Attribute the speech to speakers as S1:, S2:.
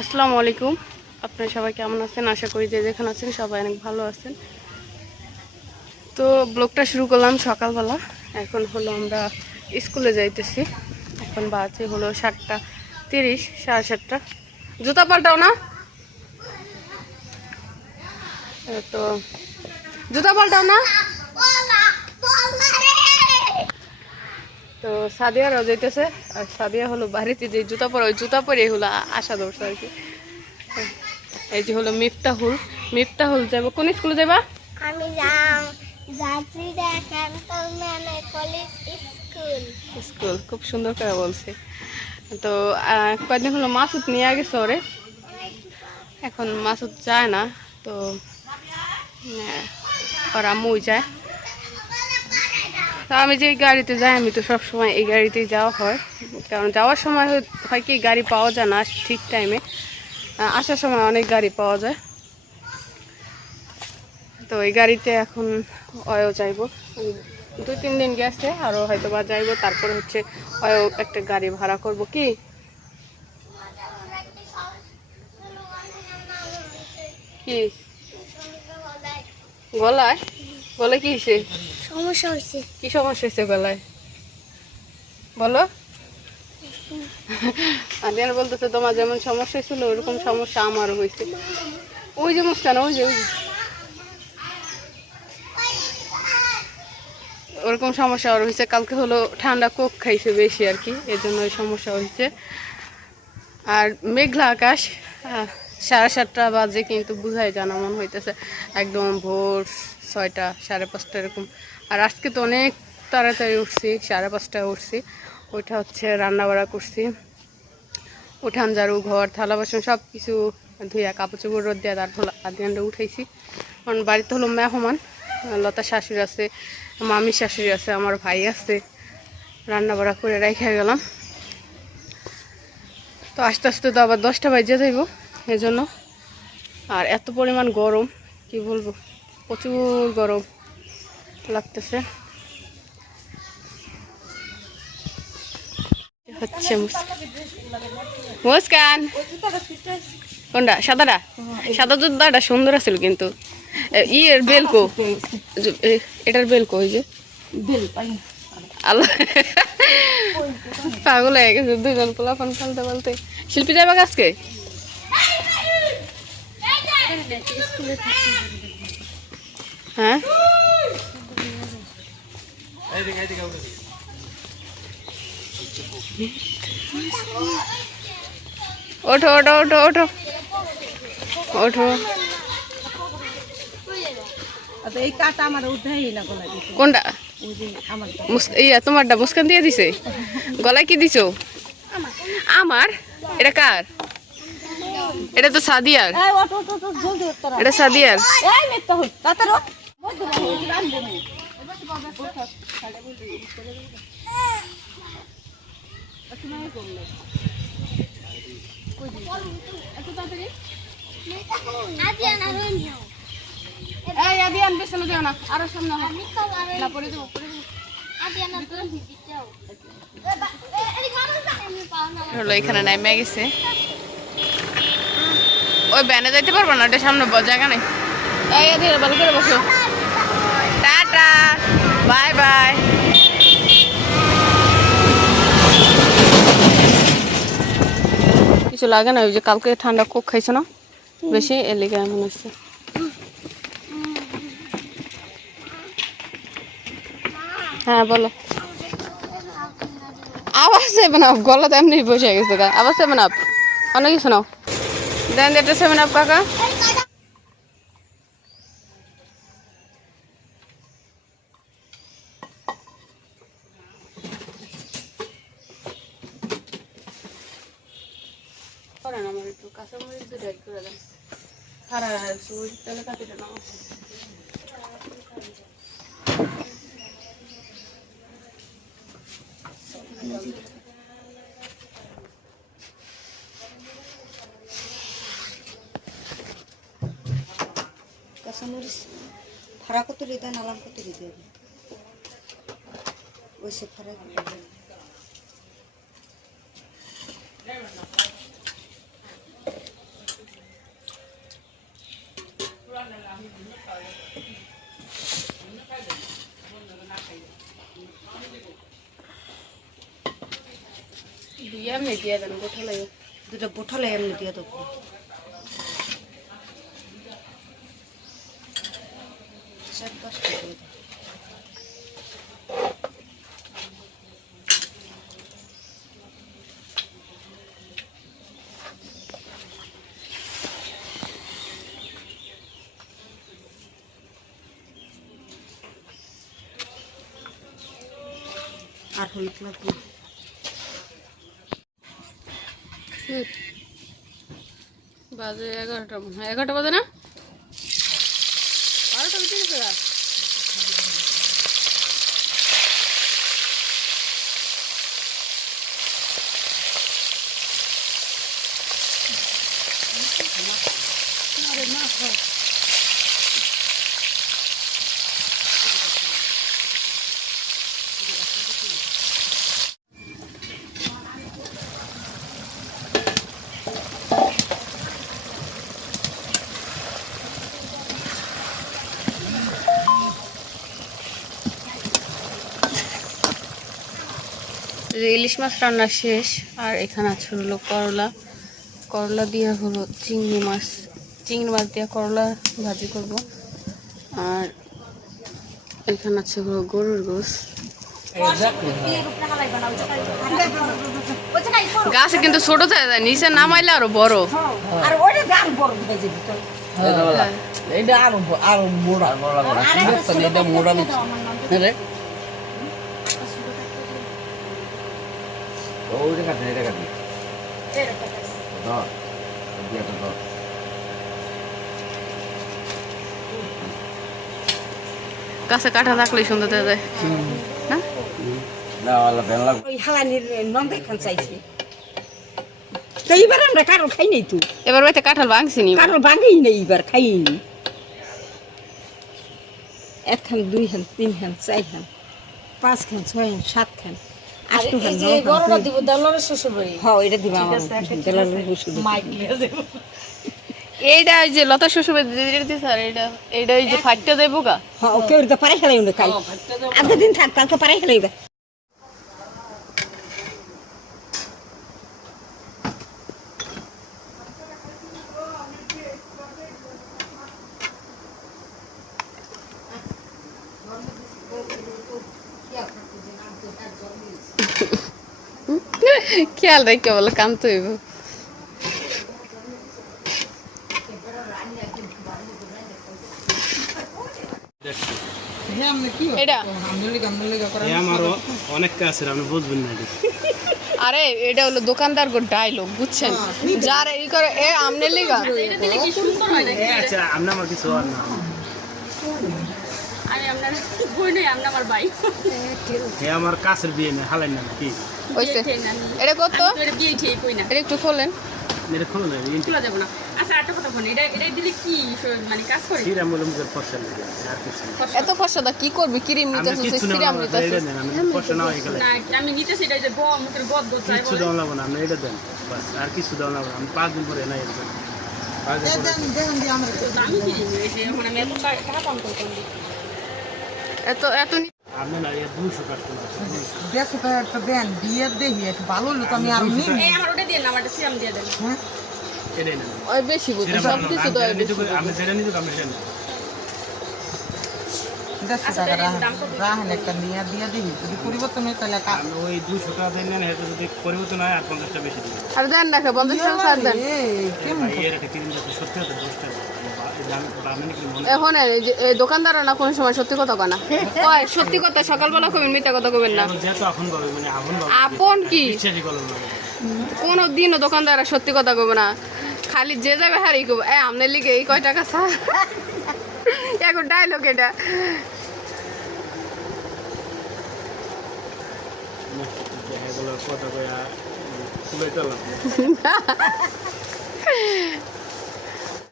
S1: আসসালামু আলাইকুম। আপনারা সবাই কেমন আছেন? আশা করি যে যেখানে আছেন সবাই অনেক ভালো আছেন। তো ব্লগটা শুরু করলাম সকালবেলা। এখন হলো আমরা স্কুলে যাইতেছি। এখন বাজে হলো সাতটা তিরিশ, সাড়ে সাতটা। জুতা পাল্টাও না? তো জুতা পাল্টাও না? তো সাদিয়ারাও যাইতেছে আর সাদিয়া হলো বাড়িতে যে জুতা পরে ওই জুতা পরে হলো আশা দৌড়ছে আর কি। এই যে হলো মিফতাহুল। মিফতাহুল যাব কোন স্কুলে যাবা
S2: আমি যাম স্কুল।
S1: খুব সুন্দর করে বলছে। তো কয়েকদিন হলো মাসুদ নিয়ে গেছে ওরে? এখন মাসুদ যায় না তো আহ, ওর আম্মুই যায়। তো আমি যে গাড়িতে যাই, আমি তো সবসময় এই গাড়িতেই যাওয়া হয়। কারণ যাওয়ার সময় হয়- কি, গাড়ি পাওয়া যায় না ঠিক টাইমে আসার সময় অনেক গাড়ি পাওয়া যায়। তো এই গাড়িতে এখন অয়ও যাইব। দুই, তিন দিন গেছে আরও হয়তো বা যাইবো। তারপরে হচ্ছে অয়ও একটা গাড়ি ভাড়া করব কি? কি? গলায়? গলায় কি হয়েছে
S2: সমস্যা হয়েছে।
S1: কি সমস্যা হয়েছে গলায়? বলো। আদিয়ান বলতেছে, তোমার যেমন সমস্যা ছিল ওরকম সমস্যা আমারও হয়েছে। ওই যে মুস্কান ওই যে, ওই ওরকম সমস্যা ওর হয়েছে। কালকে হলো ঠান্ডা কোক খাইছে বেশি আর কি, এর জন্য সমস্যা হয়েছে। আর মেঘলা আকাশ সাড়ে সাতটা বাজে কিন্তু বুঝাই জানা, মন হইতেছে। একদম ভোর ছয়টা, সাড়ে পাঁচটা এরকম। আর আজকে তো অনেক তাড়াতাড়ি উঠছি, সাড়ে পাঁচটায় উঠছি। ওইটা হচ্ছে রান্না বাড়া করছি। উঠান ঝাড়ু, ঘর, থালা, বাসন সব কিছু ধুইয়া কাপড় চোপড় রোদ দিয়ে তারপর আদিয়ানটা উঠাইছি। কারণ বাড়িতে হলো মেহমান, লতা শাশুড়ি আছে, মামি শাশুড়ি আছে, আমার ভাই আছে। রান্না বাড়া করে রেখে গেলাম। তো আস্তে আস্তে তো আবার দশটা বাজে যাইব এই জন্য আর এত পরিমাণ গরম, কি বলব? প্রচুর গরম। লাগতেছে। হচ্ছে মুস- মুস্কান। কোনটা? সাদাটা? সাদা জুতাটা সুন্দর আছিল কিন্তু। ইয়ের বেলকো। এটার বেলকো ওই যে। আল্লাহ। পাগল হয়ে গেছে দুজন পোলাপান ফালতে ফালতে শিল্পী যাবে আজকে? হ্যাঁ? ওঠো ওঠো ওঠো ওঠো। ওঠো।
S3: এই কাটা আমার উঠাই না গলা দিতে
S1: কোনটা? ইয়া তোমারটা মুস্কান দিয়ে দিছে? গলায় কি দিছো? আমার? এটা কার? এটা তো সাদিয়ার।
S3: এই ওঠ ওঠ ওঠ জলদি ওঠ তোরা
S1: এটা সাদিয়ার। আরও আর না এখানে গেছে। ওই ব্যানে যাইতে পারব না? ওটা সামনে জায়গা নেই। এই ভালো করে বসো। বাই বাই কিছু লাগে না ওই যে কালকে ঠান্ডা কোক খাইছো না? বেশি এর লেগে এমন হচ্ছে হ্যাঁ বলো। আবার সেভেন আপ গলা তো এমনি বসে গেছে আবার সেভেন আপ অনেক কিছু নাও। দেন একটা সেভেন আপ কাকা করেন আমার একটু কাঁচামরিচ দিয়ে ডাইল করে দেন আর সবুজ তেলে কাটিটা নাও
S3: কাঁচামরিচ ফাড়া কত দিতে নালাম কত দিতে হবে ওইসব ফাড়া
S1: দুইয়া মে দিয়ে দেন গোঠা লাগে।
S3: দুটো বোঠালে এমনি দিয়ে দেবো। চার পাঁচটা দিয়ে আর হলুদ লাগবে।
S1: বাজে এগারোটা এগারোটা বাজে না? বারোটা বেজে গেছে ইলিশ মাছ রান্না শেষ আর এখানে আছে হলো করলা। করলা দিয়ে হলো চিংড়ি মাছ। চিংড়ি মাছ দিয়ে করলা ভাজি করব। আর এখানে আছে হলো গরুর গোস গাছে কিন্তু ছোট যায় যায় নিচে নামাইলে আরও বড়।
S4: এটা আরও আরও মোড়া মোড়া মোড়া মোড়া ওইটা কাটে ধর ধর
S1: থাকলে সুন্দর দেখা যায়। না?
S4: না আল্লাহ বেলা লাগবে।
S3: ওই হালানির নন্দাই খান চাইছে। তো এইবার আমরা কারও খাই নাই তো।
S1: এবার বাড়িতে কাঁঠাল ভাঙছি নি।
S3: কারও বাঙাই নেই এইবার খাই নি। এক খান দুই খান তিন খান চার খান পাঁচ খান ছয় খান সাত খান বাড়ি হ্যাঁ এটা দিবা আমার দালার শ্বশুর
S1: এইটা ওই যে লতা শ্বশুর দিছে আর এইটা এইটা ওই যে ফাটটা দেবো গা।
S3: হ্যাঁ ওকে ওটা পারে খেলাই উনি খাই আধা দিন থাক কালকে পারে খেলাইবা
S1: খেয়াল রেখে বলে কামতে হইব। এটা। আরে এটা হলো দোকানদার গো ডায়লগ বুঝছেন? যার এই করে এ আমনে লিগা?
S5: আচ্ছা আমার কিছু আর না। এ আমার কাছের বিয়ে নেই হালাই না কি
S1: হইছে এটা কত এটা একটু খোলেন
S5: খোলো না সিরা মুলুমকের ফসল লাগে আর কিছু
S1: এত দা কি করবি ক্রিম
S5: আমরা
S1: সিরাম
S5: আমি না
S2: নিতে সেটা যে ব মুখের গদ চাই
S5: না আপনি এটা দেন বাস আর কিছু না আমি পাঁচ দিন পরে না এটা দেন
S2: আমি কি এখন আমি এত টাকা করতাম
S1: এত এত
S6: দেড়শো টাকা একটা দেন দিয়ে দেখি একটু ভালো লোক আমি আর নিই
S2: আমার ওটা দিয়ে না আমার সিরাম দিয়ে দেন।
S5: এটাই
S1: ওই বেশি বুঝি সব কিছু বেশি
S5: আমি যেটা নিতে আমি সেটা
S6: হয়
S5: হয় আর পঞ্চাশটা বেশি
S1: দেন না পঞ্চাশ টাকা ছাড় দেন।
S5: সত্যি
S1: এখন এই যে এই দোকানদার না কোন সময় সত্যি কথা কয় না। কয় সত্যি কথা সকালবেলা কবেন মিথ্যা কথা কবেন না। আপন কি? কোনো দিনও দোকানদাররা সত্যি কথা কবে না। খালি যে যাবে হারি কব এ আমনে লিগে এই কয় টাকা স্যার এখন ডায়লগ এটা।
S5: কথা কয়া